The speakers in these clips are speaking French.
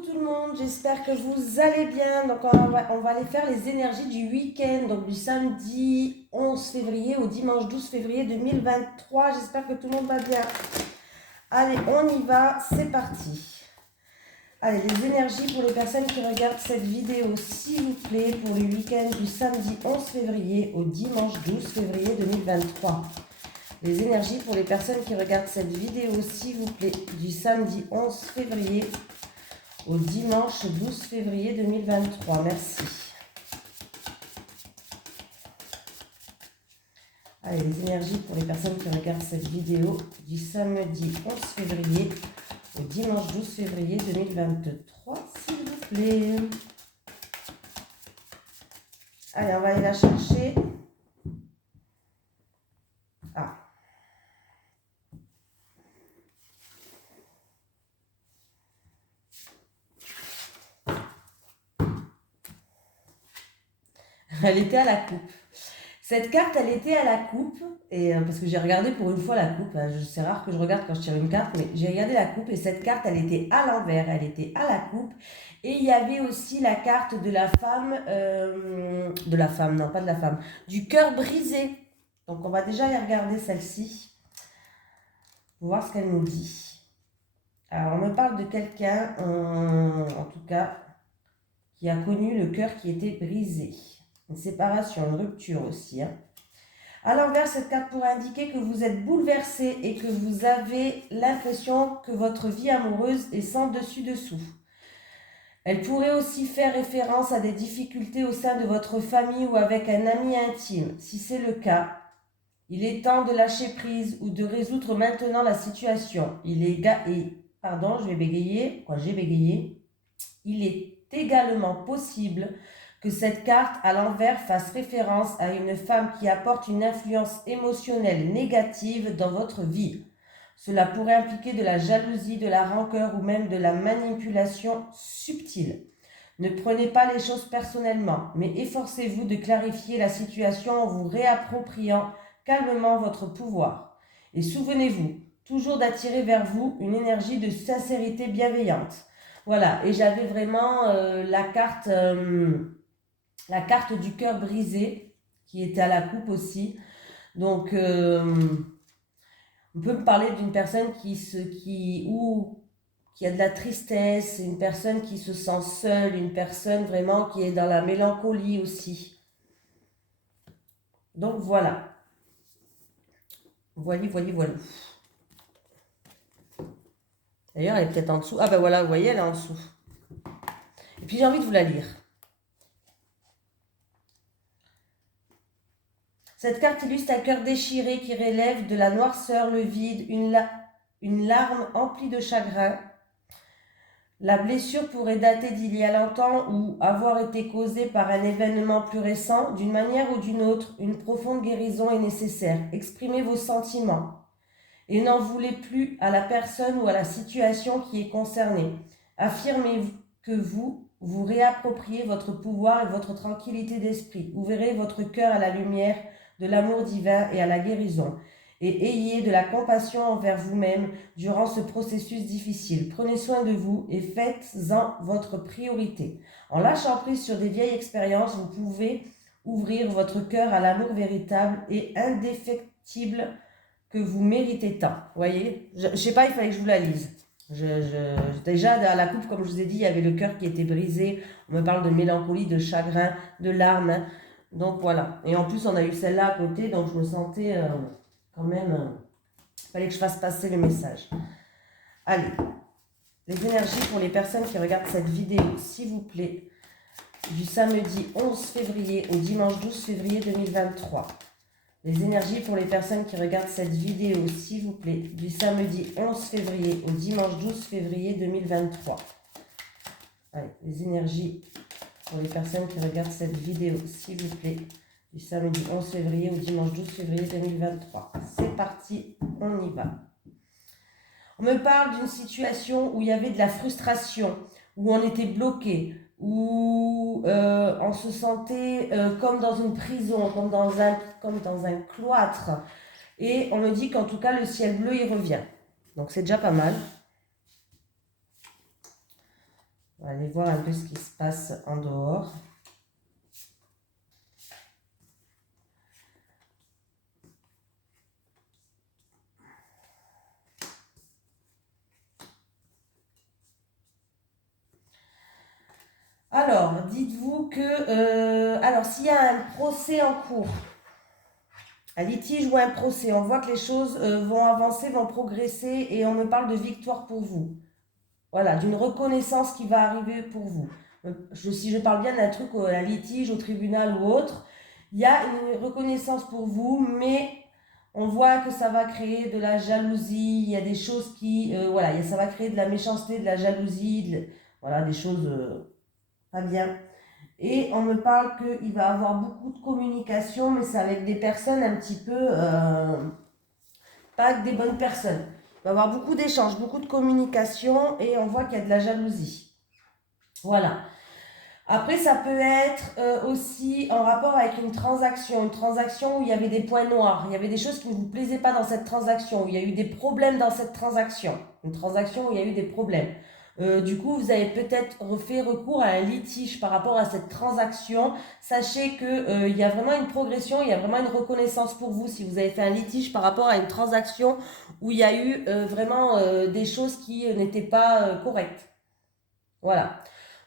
Coucou tout le monde, j'espère que vous allez bien. Donc on va aller faire les énergies du week-end, donc du samedi 11 février au dimanche 12 février 2023. J'espère que tout le monde va bien. Allez, on y va, c'est parti. Allez, les énergies pour les personnes qui regardent cette vidéo, s'il vous plaît, pour le week-end du samedi 11 février au dimanche 12 février 2023. Les énergies pour les personnes qui regardent cette vidéo, s'il vous plaît, du samedi 11 février au dimanche 12 février 2023. Merci. Allez, les énergies pour les personnes qui regardent cette vidéo du samedi 11 février au dimanche 12 février 2023, s'il vous plaît. Allez, on va aller la chercher. Ah. Elle était à la coupe. Cette carte, elle était à la coupe, et parce que j'ai regardé pour une fois la coupe. C'est rare que je regarde quand je tire une carte, mais j'ai regardé la coupe et cette carte, elle était à l'envers, elle était à la coupe. Et il y avait aussi la carte de la femme, non pas de la femme, du cœur brisé. Donc on va déjà aller regarder celle-ci, pour voir ce qu'elle nous dit. Alors on me parle de quelqu'un, en tout cas, qui a connu le cœur qui était brisé. Une séparation, une rupture aussi. À l'envers, cette carte pourrait indiquer que vous êtes bouleversé et que vous avez l'impression que votre vie amoureuse est sans dessus-dessous. Elle pourrait aussi faire référence à des difficultés au sein de votre famille ou avec un ami intime. Si c'est le cas, il est temps de lâcher prise ou de résoudre maintenant la situation. Il est Il est également possible que cette carte à l'envers fasse référence à une femme qui apporte une influence émotionnelle négative dans votre vie. Cela pourrait impliquer de la jalousie, de la rancœur ou même de la manipulation subtile. Ne prenez pas les choses personnellement, mais efforcez-vous de clarifier la situation en vous réappropriant calmement votre pouvoir. Et souvenez-vous, toujours d'attirer vers vous une énergie de sincérité bienveillante. Voilà, et j'avais vraiment la carte du cœur brisé qui était à la coupe aussi. Donc, on peut me parler d'une personne qui a de la tristesse, une personne qui se sent seule, une personne vraiment qui est dans la mélancolie aussi. Donc voilà. Voilà. D'ailleurs, elle est peut-être en dessous. Ah ben voilà, vous voyez, elle est en dessous. Et puis j'ai envie de vous la lire. Cette carte illustre un cœur déchiré qui relève de la noirceur, le vide, une larme emplie de chagrin. La blessure pourrait dater d'il y a longtemps ou avoir été causée par un événement plus récent. D'une manière ou d'une autre, une profonde guérison est nécessaire. Exprimez vos sentiments et n'en voulez plus à la personne ou à la situation qui est concernée. Affirmez que vous réappropriez votre pouvoir et votre tranquillité d'esprit. Ouvrez votre cœur à la lumière de l'amour divin et à la guérison. Et ayez de la compassion envers vous-même durant ce processus difficile. Prenez soin de vous et faites-en votre priorité. En lâchant prise sur des vieilles expériences, vous pouvez ouvrir votre cœur à l'amour véritable et indéfectible que vous méritez tant. Vous voyez, je sais pas, il fallait que je vous la lise. Déjà, à la coupe, comme je vous ai dit, il y avait le cœur qui était brisé. On me parle de mélancolie, de chagrin, de larmes. Donc voilà. Et en plus, on a eu celle-là à côté, donc je me sentais quand même... il fallait que je fasse passer le message. Allez, les énergies pour les personnes qui regardent cette vidéo, s'il vous plaît, du samedi 11 février au dimanche 12 février 2023. Les énergies pour les personnes qui regardent cette vidéo, s'il vous plaît, du samedi 11 février au dimanche 12 février 2023. Allez, les énergies pour les personnes qui regardent cette vidéo, s'il vous plaît, du samedi 11 février au dimanche 12 février 2023. C'est parti, on y va. On me parle d'une situation où il y avait de la frustration, où on était bloqué, où on se sentait comme dans une prison, comme dans un cloître. Et on me dit qu'en tout cas, le ciel bleu, il revient. Donc, c'est déjà pas mal. On va aller voir un peu ce qui se passe en dehors. Alors, dites-vous que... alors, s'il y a un procès en cours, un litige ou un procès, on voit que les choses vont avancer, vont progresser et on me parle de victoire pour vous. Voilà, d'une reconnaissance qui va arriver pour vous. Si je parle bien d'un truc, un litige au tribunal ou autre, il y a une reconnaissance pour vous, mais on voit que ça va créer de la jalousie, il y a des choses qui... voilà, ça va créer de la méchanceté, de la jalousie, voilà, des choses pas bien. Et on me parle qu'il va avoir beaucoup de communication, mais c'est avec des personnes un petit peu... pas avec des bonnes personnes. Il va y avoir beaucoup d'échanges, beaucoup de communication et on voit qu'il y a de la jalousie. Voilà. Après, ça peut être aussi en rapport avec une transaction où il y avait des points noirs, il y avait des choses qui ne vous plaisaient pas dans cette transaction, où il y a eu des problèmes dans cette transaction. Une transaction où il y a eu des problèmes. Du coup, vous avez peut-être fait recours à un litige par rapport à cette transaction. Sachez qu'il y a vraiment une progression, il y a vraiment une reconnaissance pour vous si vous avez fait un litige par rapport à une transaction où il y a eu vraiment des choses qui n'étaient pas correctes. Voilà.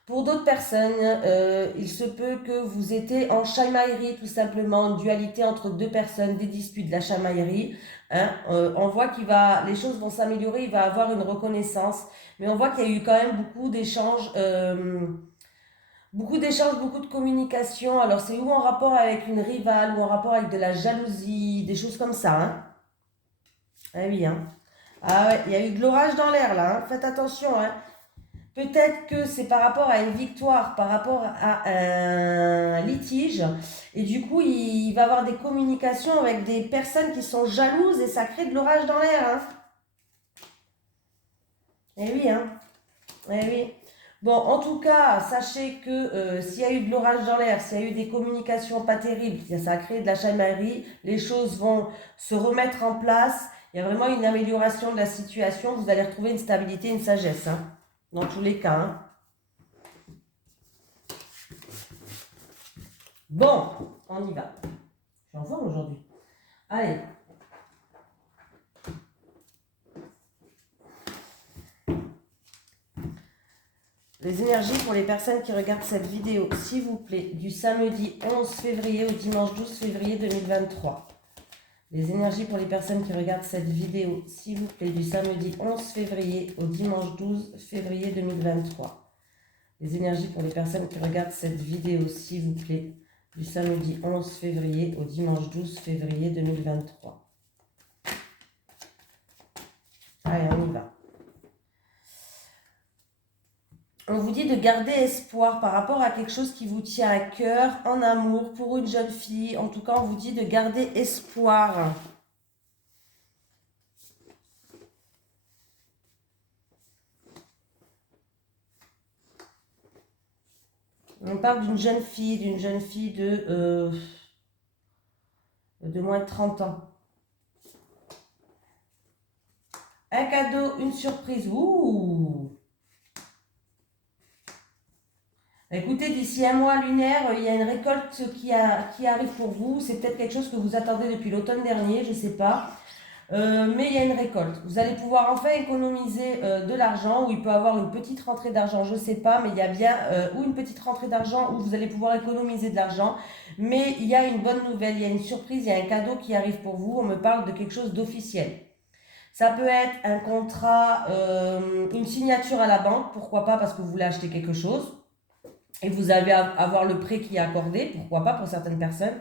Pour d'autres personnes, il se peut que vous étiez en chamaillerie, tout simplement, une dualité entre deux personnes, des disputes, de la chamaillerie. Hein. On voit les choses vont s'améliorer, il va y avoir une reconnaissance, mais on voit qu'il y a eu quand même beaucoup d'échanges, beaucoup de communication. Alors c'est ou en rapport avec une rivale, ou en rapport avec de la jalousie, des choses comme ça. Hein. Ah oui, hein. Ah ouais, il y a eu de l'orage dans l'air là, hein. Faites attention, hein. Peut-être que c'est par rapport à une victoire, par rapport à un litige. Et du coup, il va avoir des communications avec des personnes qui sont jalouses et ça crée de l'orage dans l'air. Hein. Eh oui, hein. Eh oui. Bon, en tout cas, sachez que s'il y a eu de l'orage dans l'air, s'il y a eu des communications pas terribles, ça a créé de la chamaillerie, les choses vont se remettre en place. Il y a vraiment une amélioration de la situation. Vous allez retrouver une stabilité, une sagesse. Hein. Dans tous les cas. Hein. Bon, on y va. Je suis en forme aujourd'hui. Allez. Les énergies pour les personnes qui regardent cette vidéo, s'il vous plaît, du samedi 11 février au dimanche 12 février 2023. Les énergies pour les personnes qui regardent cette vidéo, s'il vous plaît, du samedi 11 février au dimanche 12 février 2023. Les énergies pour les personnes qui regardent cette vidéo, s'il vous plaît, du samedi 11 février au dimanche 12 février 2023. Allez, on y va. On vous dit de garder espoir par rapport à quelque chose qui vous tient à cœur, en amour, pour une jeune fille. En tout cas, on vous dit de garder espoir. On parle d'une jeune fille de moins de 30 ans. Un cadeau, une surprise. Ouh! Écoutez, d'ici un mois lunaire, il y a une récolte qui arrive pour vous. C'est peut-être quelque chose que vous attendez depuis l'automne dernier, je ne sais pas. Mais il y a une récolte. Vous allez pouvoir enfin économiser de l'argent, ou il peut y avoir une petite rentrée d'argent, je ne sais pas, mais il y a bien ou une petite rentrée d'argent où vous allez pouvoir économiser de l'argent. Mais il y a une bonne nouvelle, il y a une surprise, il y a un cadeau qui arrive pour vous. On me parle de quelque chose d'officiel. Ça peut être un contrat, une signature à la banque, pourquoi pas, parce que vous voulez acheter quelque chose. Et vous allez avoir le prêt qui est accordé, pourquoi pas pour certaines personnes.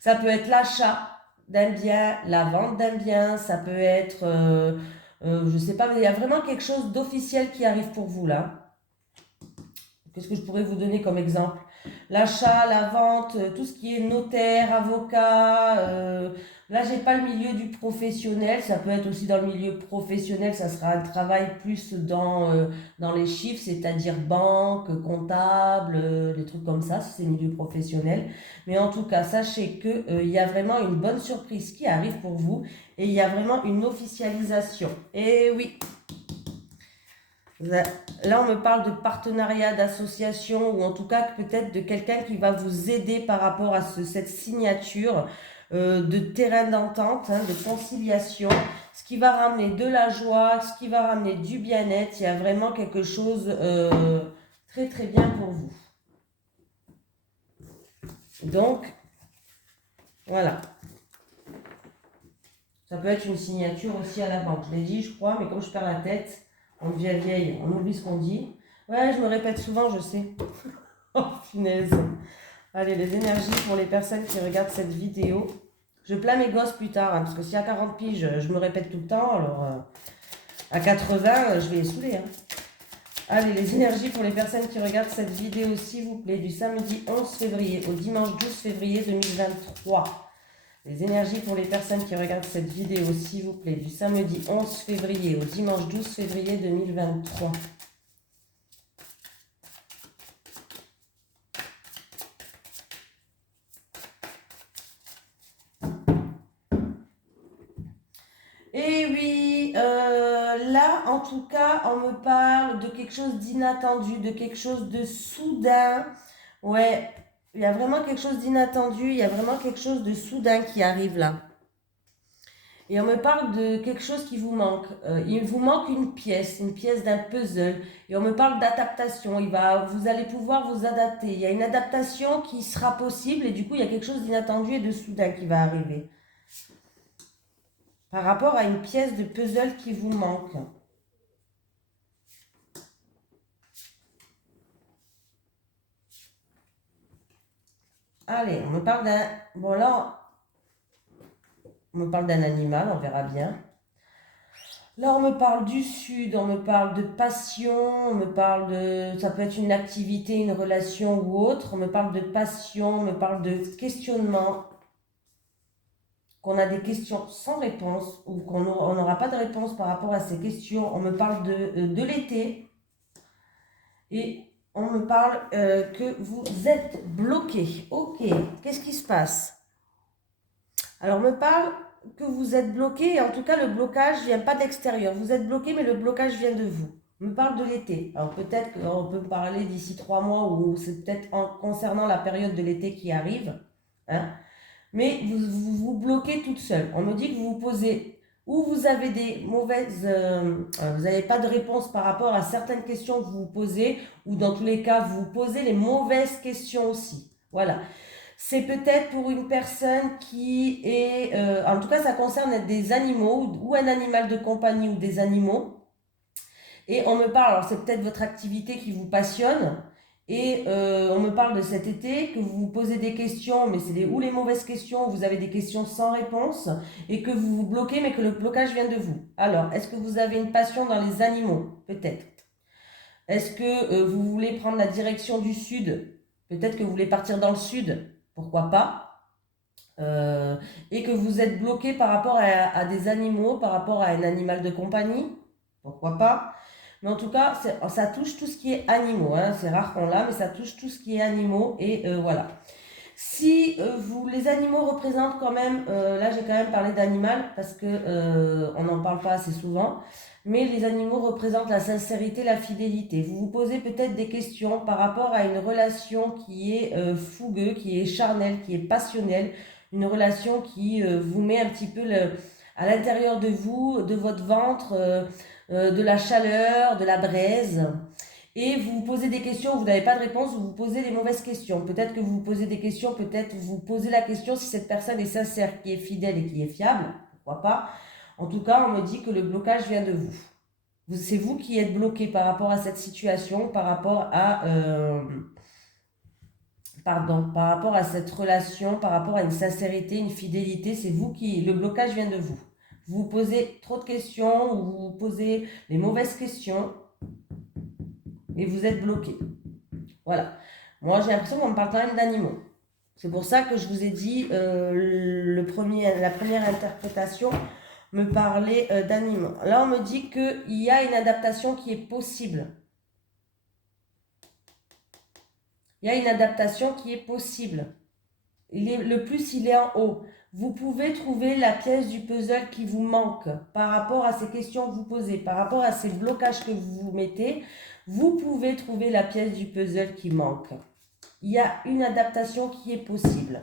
Ça peut être l'achat d'un bien, la vente d'un bien, ça peut être, je ne sais pas, mais il y a vraiment quelque chose d'officiel qui arrive pour vous là. Qu'est-ce que je pourrais vous donner comme exemple? L'achat, la vente, tout ce qui est notaire, avocat. Là, j'ai pas le milieu du professionnel. Ça peut être aussi dans le milieu professionnel. Ça sera un travail plus dans les chiffres, c'est-à-dire banque, comptable, des trucs comme ça, si c'est le milieu professionnel. Mais en tout cas, sachez qu'il y a vraiment une bonne surprise qui arrive pour vous et il y a vraiment une officialisation. Et oui. Là, on me parle de partenariat, d'association, ou en tout cas peut-être de quelqu'un qui va vous aider par rapport à cette signature de terrain d'entente, hein, de conciliation, ce qui va ramener de la joie, ce qui va ramener du bien-être. Il y a vraiment quelque chose très très bien pour vous. Donc, voilà. Ça peut être une signature aussi à la banque. Je l'ai dit, je crois, mais comme je perds la tête, on devient vieille, on oublie ce qu'on dit. Ouais, je me répète souvent, je sais. Oh, punaise. Allez, les énergies pour les personnes qui regardent cette vidéo. Je plains mes gosses plus tard, hein, parce que si à 40 piges, je me répète tout le temps, alors à 80, je vais les saouler. Hein. Allez, les énergies pour les personnes qui regardent cette vidéo, s'il vous plaît, du samedi 11 février au dimanche 12 février 2023. Les énergies pour les personnes qui regardent cette vidéo, s'il vous plaît, du samedi 11 février au dimanche 12 février 2023. Et oui, là, en tout cas, on me parle de quelque chose d'inattendu, de quelque chose de soudain. Ouais, il y a vraiment quelque chose d'inattendu, il y a vraiment quelque chose de soudain qui arrive là. Et on me parle de quelque chose qui vous manque. Il vous manque une pièce d'un puzzle. Et on me parle d'adaptation. Vous allez pouvoir vous adapter. Il y a une adaptation qui sera possible et du coup, il y a quelque chose d'inattendu et de soudain qui va arriver. Par rapport à une pièce de puzzle qui vous manque. Allez, on me parle d'un... Bon là, on me parle d'un animal, on verra bien. Là, on me parle du sud, on me parle de passion, on me parle de... Ça peut être une activité, une relation ou autre. On me parle de passion, on me parle de questionnement. Qu'on a des questions sans réponse ou qu'on n'aura pas de réponse par rapport à ces questions. On me parle de l'été et on me parle que vous êtes bloqué. Ok, qu'est-ce qui se passe? Alors, on me parle que vous êtes bloqué et en tout cas, le blocage ne vient pas d'extérieur. Vous êtes bloqué, mais le blocage vient de vous. On me parle de l'été. Alors, peut-être qu'on peut parler d'ici 3 mois ou c'est peut-être concernant la période de l'été qui arrive. Hein? Mais vous bloquez toute seule. On me dit que vous vous posez, ou vous avez des mauvaises, vous n'avez pas de réponse par rapport à certaines questions que vous vous posez, ou dans tous les cas, vous vous posez les mauvaises questions aussi. Voilà. C'est peut-être pour une personne qui est, en tout cas, ça concerne des animaux, ou un animal de compagnie, ou des animaux. Et on me parle, alors c'est peut-être votre activité qui vous passionne, et on me parle de cet été, que vous vous posez des questions, mais c'est les mauvaises questions, vous avez des questions sans réponse, et que vous vous bloquez, mais que le blocage vient de vous. Alors, est-ce que vous avez une passion dans les animaux? Peut-être. Est-ce que vous voulez prendre la direction du sud? Peut-être que vous voulez partir dans le sud, pourquoi pas? Et que vous êtes bloqué par rapport à des animaux, par rapport à un animal de compagnie, pourquoi pas? Mais en tout cas, ça touche tout ce qui est animaux. Hein. C'est rare qu'on l'a, mais ça touche tout ce qui est animaux. Et voilà. Si les animaux représentent quand même, là j'ai quand même parlé d'animal parce que on n'en parle pas assez souvent, mais les animaux représentent la sincérité, la fidélité. Vous vous posez peut-être des questions par rapport à une relation qui est fougueuse, qui est charnelle, qui est passionnelle, une relation qui vous met un petit peu à l'intérieur de vous, de votre ventre, de la chaleur, de la braise. Et vous vous posez des questions, vous n'avez pas de réponse, vous vous posez les mauvaises questions. Peut-être que vous vous posez des questions, peut-être vous vous posez la question si cette personne est sincère, qui est fidèle et qui est fiable. Pourquoi pas? En tout cas, on me dit que le blocage vient de vous. C'est vous qui êtes bloqué par rapport à cette situation, par rapport à... par rapport à cette relation, par rapport à une sincérité, une fidélité, c'est vous qui... Le blocage vient de vous. Vous vous posez trop de questions, ou vous vous posez les mauvaises questions, et vous êtes bloqué. Voilà. Moi, j'ai l'impression qu'on me parle quand même d'animaux. C'est pour ça que je vous ai dit, la première interprétation me parlait d'animaux. Là, on me dit qu'il y a une adaptation qui est possible. Il y a une adaptation qui est possible. Le plus, il est en haut. vous pouvez trouver la pièce du puzzle qui vous manque par rapport à ces questions que vous posez, par rapport à ces blocages que vous vous mettez. Vous pouvez trouver la pièce du puzzle qui manque. Il y a une adaptation qui est possible.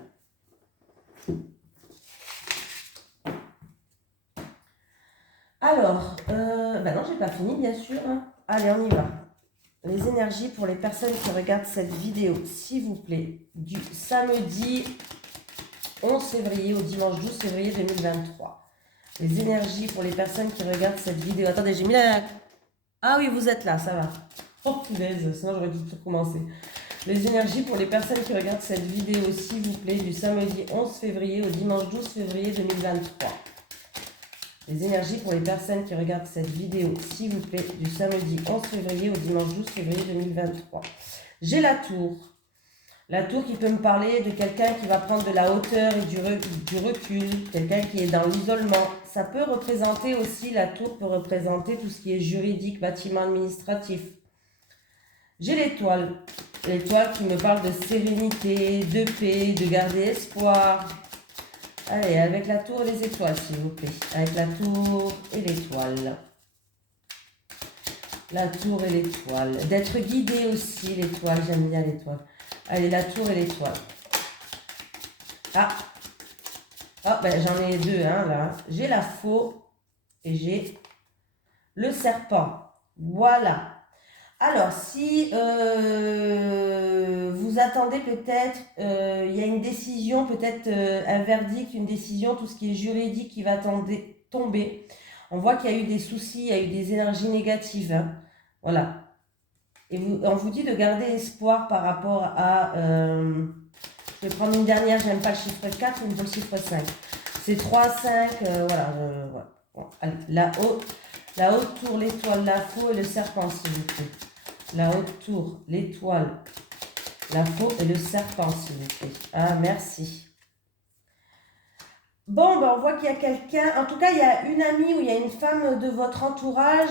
Alors, non, j'ai pas fini, bien sûr. Hein. Allez, on y va. Les énergies pour les personnes qui regardent cette vidéo, s'il vous plaît, du samedi 11 février au dimanche 12 février 2023. Les énergies pour les personnes qui regardent cette vidéo. Attendez, j'ai mis la... Ah oui, vous êtes là, ça va. Oh, punaise, sinon j'aurais dû tout recommencer. Les énergies pour les personnes qui regardent cette vidéo, s'il vous plaît, du samedi 11 février au dimanche 12 février 2023. Les énergies pour les personnes qui regardent cette vidéo, s'il vous plaît, du samedi 11 février au dimanche 12 février 2023. J'ai la tour. La tour qui peut me parler de quelqu'un qui va prendre de la hauteur et du recul, quelqu'un qui est dans l'isolement. Ça peut représenter aussi, la tour peut représenter tout ce qui est juridique, bâtiment administratif. J'ai l'étoile. L'étoile qui me parle de sérénité, de paix, de garder espoir. Allez, avec la tour et les étoiles, s'il vous plaît. Avec la tour et l'étoile. La tour et l'étoile. D'être guidé aussi, l'étoile. J'aime bien l'étoile. Allez, la tour et l'étoile. Ah. Ah, ben j'en ai deux, hein, là. J'ai la faux et j'ai le serpent. Voilà. Alors, si vous attendez peut-être, il y a une décision, peut-être un verdict, une décision, tout ce qui est juridique qui va tomber. On voit qu'il y a eu des soucis, il y a eu des énergies négatives. Hein. Voilà. Et on vous dit de garder espoir par rapport à... je vais prendre une dernière, j'aime pas le chiffre 4, il me faut le chiffre 5. C'est 3, 5, voilà. Bon, allez, la haute tour, l'étoile, la faux et le serpent, s'il vous plaît. La haute tour, l'étoile, la faux et le serpent, s'il vous plaît. Ah, merci. Bon, ben on voit qu'il y a quelqu'un, en tout cas, il y a une amie ou il y a une femme de votre entourage.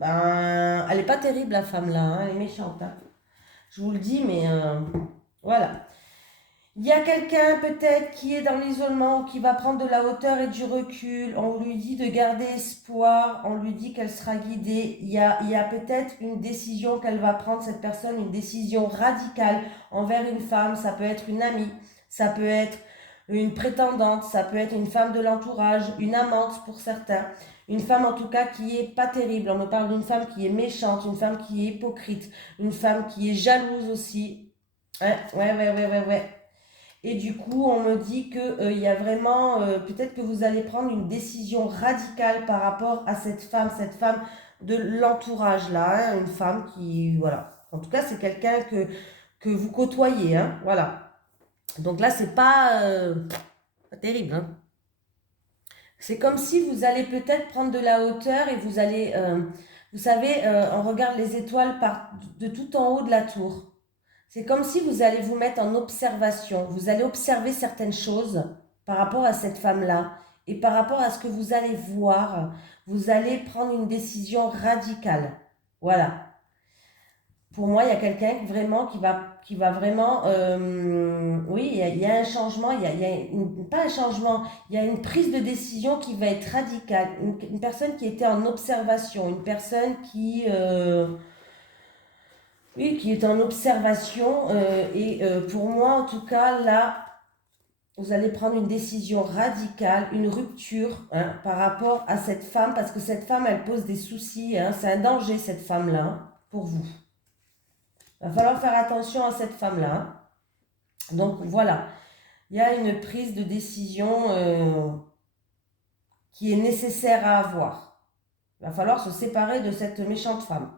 Elle n'est pas terrible, la femme là, hein, elle est méchante. Hein. Je vous le dis, mais voilà. Il y a quelqu'un peut-être qui est dans l'isolement, qui va prendre de la hauteur et du recul. On lui dit de garder espoir, on lui dit qu'elle sera guidée. Il y a peut-être une décision qu'elle va prendre, cette personne, une décision radicale envers une femme. Ça peut être une amie, ça peut être une prétendante, ça peut être une femme de l'entourage, une amante pour certains. Une femme en tout cas qui est pas terrible. On me parle d'une femme qui est méchante, une femme qui est hypocrite, une femme qui est jalouse aussi. Ouais. Et du coup, on me dit qu'il y a vraiment, peut-être que vous allez prendre une décision radicale par rapport à cette femme de l'entourage là, hein, une femme qui, voilà. En tout cas, c'est quelqu'un que vous côtoyez, hein, voilà. Donc là, c'est pas terrible, hein. C'est comme si vous allez peut-être prendre de la hauteur et vous allez, vous savez, on regarde les étoiles de tout en haut de la tour. C'est comme si vous allez vous mettre en observation. Vous allez observer certaines choses par rapport à cette femme-là. Et par rapport à ce que vous allez voir, vous allez prendre une décision radicale. Voilà. Pour moi, il y a quelqu'un vraiment qui va vraiment... oui, il y a un changement, pas un changement, il y a une prise de décision qui va être radicale. Une personne qui était en observation, une personne qui... Oui, qui est en observation. Pour moi, en tout cas, là, vous allez prendre une décision radicale, une rupture hein, par rapport à cette femme, parce que cette femme, elle pose des soucis. Hein, c'est un danger, cette femme-là, hein, pour vous. Il va falloir faire attention à cette femme-là. Hein. Donc, voilà. Il y a une prise de décision qui est nécessaire à avoir. Il va falloir se séparer de cette méchante femme.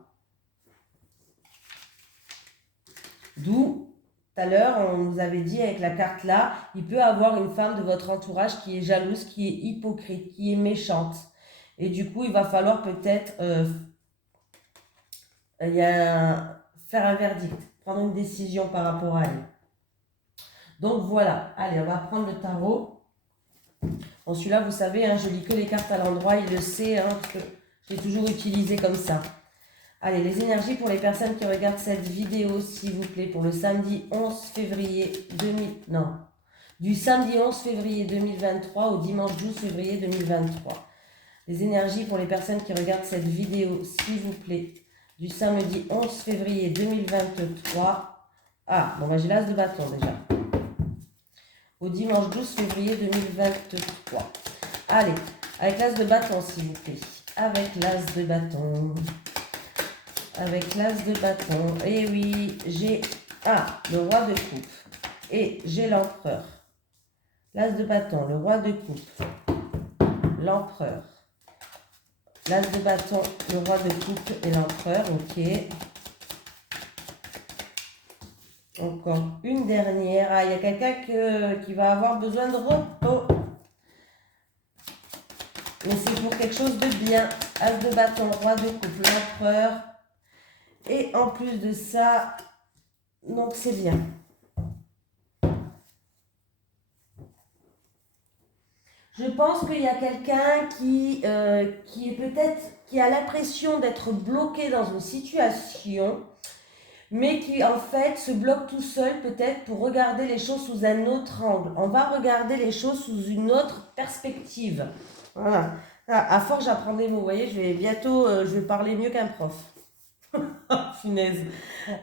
D'où, tout à l'heure, on nous avait dit avec la carte là, il peut avoir une femme de votre entourage qui est jalouse, qui est hypocrite, qui est méchante. Et du coup, il va falloir peut-être faire un verdict, prendre une décision par rapport à elle. Donc voilà, allez, on va prendre le tarot. Bon, celui-là, vous savez, hein, je lis que les cartes à l'endroit, il le sait, hein, parce que je l'ai toujours utilisé comme ça. Allez, les énergies pour les personnes qui regardent cette vidéo, s'il vous plaît, pour le samedi 11 février du samedi 11 février 2023 au dimanche 12 février 2023. Les énergies pour les personnes qui regardent cette vidéo, s'il vous plaît, du samedi 11 février 2023. Ah, bon, bah, j'ai l'as de bâton déjà. Au dimanche 12 février 2023. Allez, avec l'as de bâton, s'il vous plaît. Avec l'as de bâton. Avec l'as de bâton. Et oui, j'ai le roi de coupe. Et j'ai l'empereur. L'as de bâton, le roi de coupe. L'empereur. L'as de bâton, le roi de coupe et l'empereur. Ok. Encore une dernière. Ah, il y a quelqu'un qui va avoir besoin de repos. Mais c'est pour quelque chose de bien. As de bâton, roi de coupe, l'empereur. Et en plus de ça, donc c'est bien. Je pense qu'il y a quelqu'un qui est peut-être, qui a l'impression d'être bloqué dans une situation, mais qui en fait se bloque tout seul peut-être pour regarder les choses sous un autre angle. On va regarder les choses sous une autre perspective. Voilà. À force, j'apprends des mots. Vous voyez, je vais parler mieux qu'un prof. Finaise.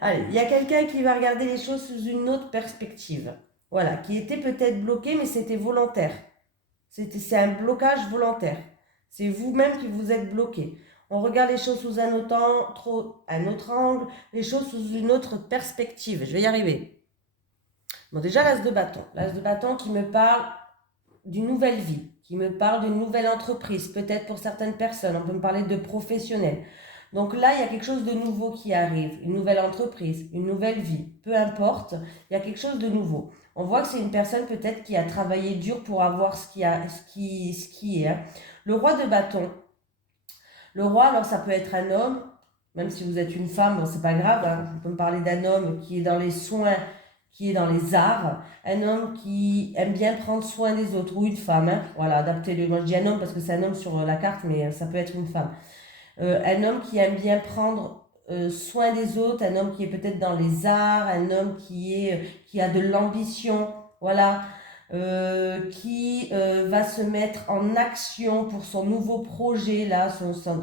Allez, il y a quelqu'un qui va regarder les choses sous une autre perspective. Voilà, qui était peut-être bloqué, mais c'était volontaire. C'est un blocage volontaire. C'est vous-même qui vous êtes bloqué. On regarde les choses sous un autre angle, les choses sous une autre perspective. Je vais y arriver. Bon, déjà, l'as de bâton. L'as de bâton qui me parle d'une nouvelle vie, qui me parle d'une nouvelle entreprise, peut-être pour certaines personnes. On peut me parler de professionnels. Donc là, il y a quelque chose de nouveau qui arrive, une nouvelle entreprise, une nouvelle vie, peu importe, il y a quelque chose de nouveau. On voit que c'est une personne peut-être qui a travaillé dur pour avoir ce qui est. Hein. Le roi de bâton. Le roi, alors ça peut être un homme, même si vous êtes une femme, bon, c'est pas grave, hein. On peut me parler d'un homme qui est dans les soins, qui est dans les arts, un homme qui aime bien prendre soin des autres, ou une femme, hein. Voilà, adaptez-le. Moi je dis un homme parce que c'est un homme sur la carte, mais ça peut être une femme. Un homme qui aime bien prendre soin des autres, un homme qui est peut-être dans les arts, un homme qui a de l'ambition, voilà, qui va se mettre en action pour son nouveau projet, là,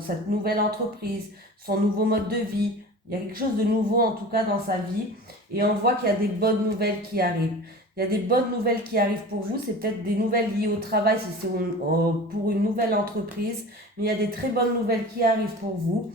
cette nouvelle entreprise, son nouveau mode de vie. Il y a quelque chose de nouveau en tout cas dans sa vie et on voit qu'il y a des bonnes nouvelles qui arrivent. Il y a des bonnes nouvelles qui arrivent pour vous, c'est peut-être des nouvelles liées au travail si c'est pour une nouvelle entreprise, mais il y a des très bonnes nouvelles qui arrivent pour vous.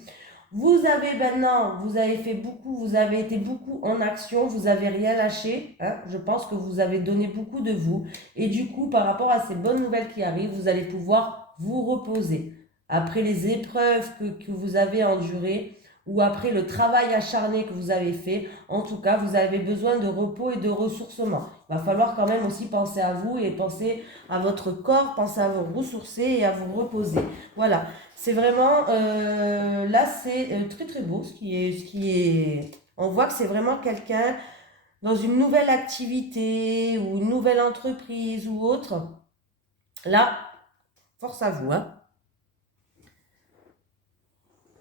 Vous avez maintenant, vous avez fait beaucoup, vous avez été beaucoup en action, vous n'avez rien lâché. Hein, je pense que vous avez donné beaucoup de vous. Et du coup, par rapport à ces bonnes nouvelles qui arrivent, vous allez pouvoir vous reposer. Après les épreuves que vous avez endurées, ou après le travail acharné que vous avez fait, en tout cas, vous avez besoin de repos et de ressourcement. Il va falloir quand même aussi penser à vous et penser à votre corps, penser à vous ressourcer et à vous reposer. Voilà, c'est vraiment, là c'est très très beau ce qui est, on voit que c'est vraiment quelqu'un dans une nouvelle activité ou une nouvelle entreprise ou autre. Là, force à vous, hein.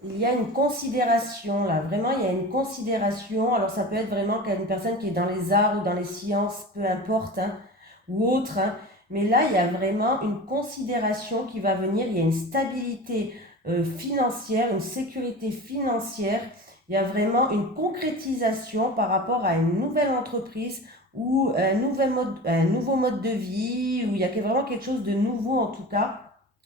Il y a une considération là, vraiment il y a une considération, alors ça peut être vraiment une personne qui est dans les arts ou dans les sciences, peu importe, hein, ou autre, hein, mais là il y a vraiment une considération qui va venir, il y a une stabilité financière, une sécurité financière, il y a vraiment une concrétisation par rapport à une nouvelle entreprise ou un nouveau mode de vie, où il y a vraiment quelque chose de nouveau en tout cas,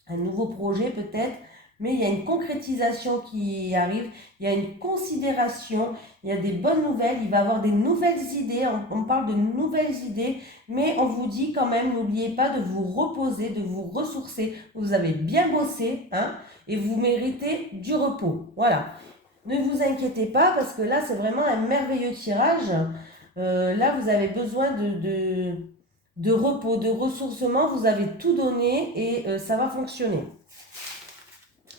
un nouveau projet peut-être, mais il y a une concrétisation qui arrive, il y a une considération, il y a des bonnes nouvelles, il va y avoir des nouvelles idées, on parle de nouvelles idées, mais on vous dit quand même, n'oubliez pas de vous reposer, de vous ressourcer, vous avez bien bossé, hein, et vous méritez du repos, voilà. Ne vous inquiétez pas, parce que là, c'est vraiment un merveilleux tirage, là, vous avez besoin de repos, de ressourcement, vous avez tout donné et ça va fonctionner.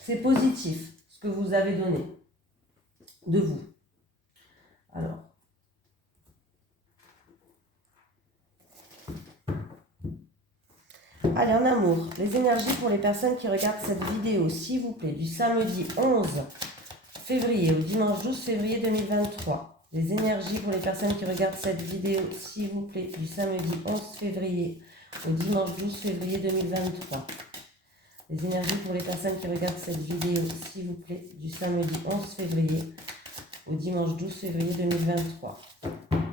C'est positif, ce que vous avez donné de vous. Alors. Allez, en amour, les énergies pour les personnes qui regardent cette vidéo, s'il vous plaît, du samedi 11 février au dimanche 12 février 2023. Les énergies pour les personnes qui regardent cette vidéo, s'il vous plaît, du samedi 11 février au dimanche 12 février 2023. Les énergies pour les personnes qui regardent cette vidéo, s'il vous plaît, du samedi 11 février au dimanche 12 février 2023.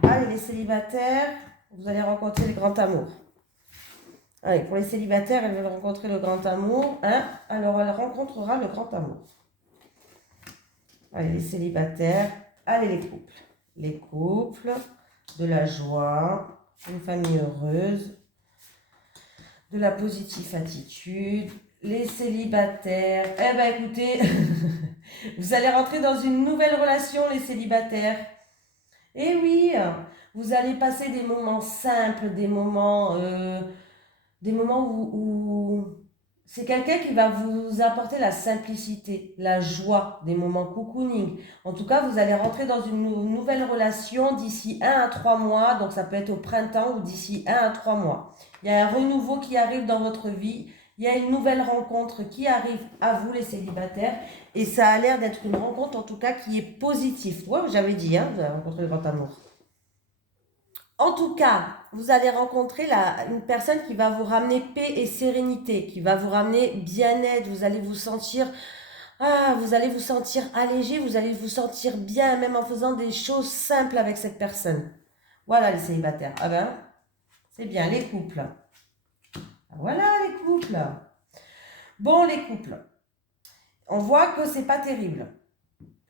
Allez, les célibataires, vous allez rencontrer le grand amour. Allez, pour les célibataires, elles veulent rencontrer le grand amour. Hein? Alors, elle rencontrera le grand amour. Allez, les célibataires. Allez, les couples. Les couples, de la joie, une famille heureuse, de la positive attitude. Les célibataires. Eh bien, écoutez, vous allez rentrer dans une nouvelle relation, les célibataires. Eh oui, vous allez passer des moments simples, des moments où c'est quelqu'un qui va vous apporter la simplicité, la joie, des moments cocooning. En tout cas, vous allez rentrer dans une nouvelle relation d'ici 1 à 3 mois, donc ça peut être au printemps ou d'ici 1 à 3 mois. Il y a un renouveau qui arrive dans votre vie, il y a une nouvelle rencontre qui arrive à vous les célibataires, et ça a l'air d'être une rencontre en tout cas qui est positive. Ouais, j'avais dit, hein, vous allez rencontrer le grand amour. En tout cas, vous allez rencontrer une personne qui va vous ramener paix et sérénité, qui va vous ramener bien-être, vous allez vous sentir allégé, vous allez vous sentir bien, même en faisant des choses simples avec cette personne. Voilà les célibataires. Ah ben, c'est bien, les couples. Voilà les couples. Bon, les couples. On voit que c'est pas terrible.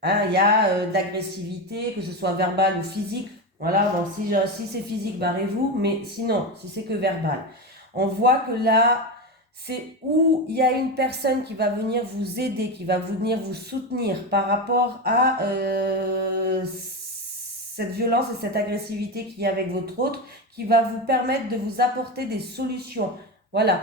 Hein, il y a de l'agressivité, que ce soit verbale ou physique. Voilà, bon, si c'est physique, barrez-vous, mais sinon, si c'est que verbal. On voit que là, c'est où il y a une personne qui va venir vous aider, qui va venir vous soutenir par rapport à cette violence et cette agressivité qu'il y a avec votre autre, qui va vous permettre de vous apporter des solutions. Voilà.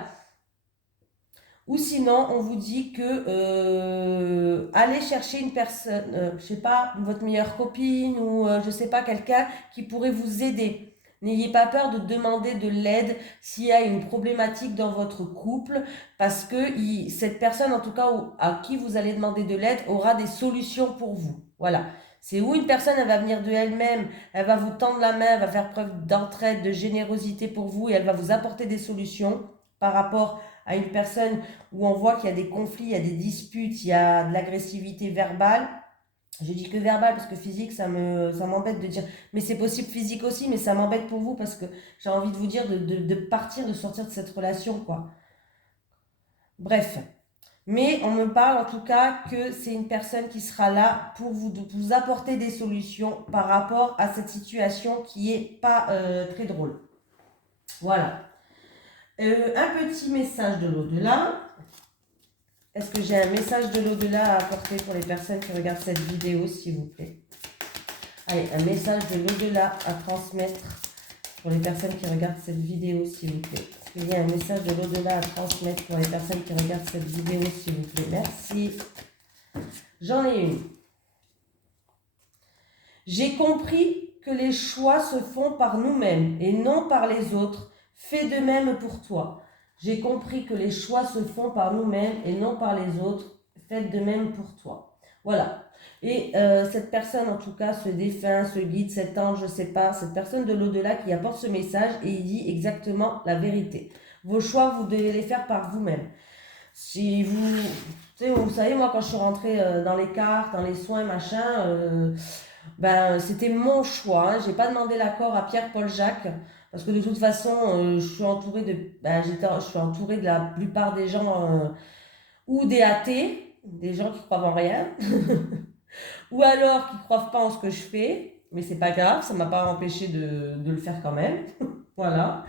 Ou sinon, on vous dit que allez chercher une personne, je sais pas, votre meilleure copine ou je sais pas, quelqu'un qui pourrait vous aider. N'ayez pas peur de demander de l'aide s'il y a une problématique dans votre couple, parce que cette personne, en tout cas, à qui vous allez demander de l'aide, aura des solutions pour vous. Voilà. C'est où une personne, elle va venir de elle-même, elle va vous tendre la main, elle va faire preuve d'entraide, de générosité pour vous et elle va vous apporter des solutions par rapport à une personne où on voit qu'il y a des conflits, il y a des disputes, il y a de l'agressivité verbale. Je dis que verbale parce que physique, ça m'embête de dire. Mais c'est possible physique aussi, mais ça m'embête pour vous parce que j'ai envie de vous dire de partir, de sortir de cette relation, quoi. Bref. Mais on me parle en tout cas que c'est une personne qui sera là pour vous apporter des solutions par rapport à cette situation qui est pas très drôle. Voilà. Un petit message de l'au-delà. Est-ce que j'ai un message de l'au-delà à apporter pour les personnes qui regardent cette vidéo, s'il vous plaît? Allez, un message de l'au-delà à transmettre pour les personnes qui regardent cette vidéo, s'il vous plaît. Est-ce qu'il y a un message de l'au-delà à transmettre pour les personnes qui regardent cette vidéo, s'il vous plaît? Merci. J'en ai une. J'ai compris que les choix se font par nous-mêmes et non par les autres. Fais de même pour toi. J'ai compris que les choix se font par nous-mêmes et non par les autres. Faites de même pour toi. Voilà. Et cette personne, en tout cas, ce défunt, ce guide, cet ange, je ne sais pas, cette personne de l'au-delà qui apporte ce message et il dit exactement la vérité. Vos choix, vous devez les faire par vous-même. Si vous savez, moi, quand je suis rentrée dans les cartes, dans les soins, machin, c'était mon choix. Hein. Je n'ai pas demandé l'accord à Pierre, Paul, Jacques. Parce que de toute façon, je suis entourée de la plupart des gens ou des athées, des gens qui croient en rien, ou alors qui ne croient pas en ce que je fais, mais c'est pas grave, ça ne m'a pas empêché de le faire quand même. Voilà.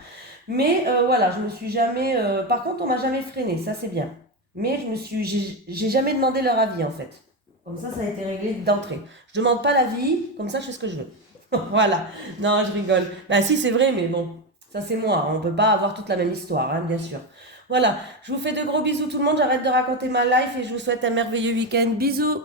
Mais voilà, je me suis jamais. Par contre, on m'a jamais freiné, ça c'est bien. Mais j'ai jamais demandé leur avis en fait. Comme ça a été réglé d'entrée. Je demande pas l'avis, comme ça je fais ce que je veux. Voilà. Non, je rigole. Ben si, c'est vrai, mais bon, ça c'est moi. On ne peut pas avoir toute la même histoire, hein, bien sûr. Voilà. Je vous fais de gros bisous tout le monde. J'arrête de raconter ma life et je vous souhaite un merveilleux week-end. Bisous.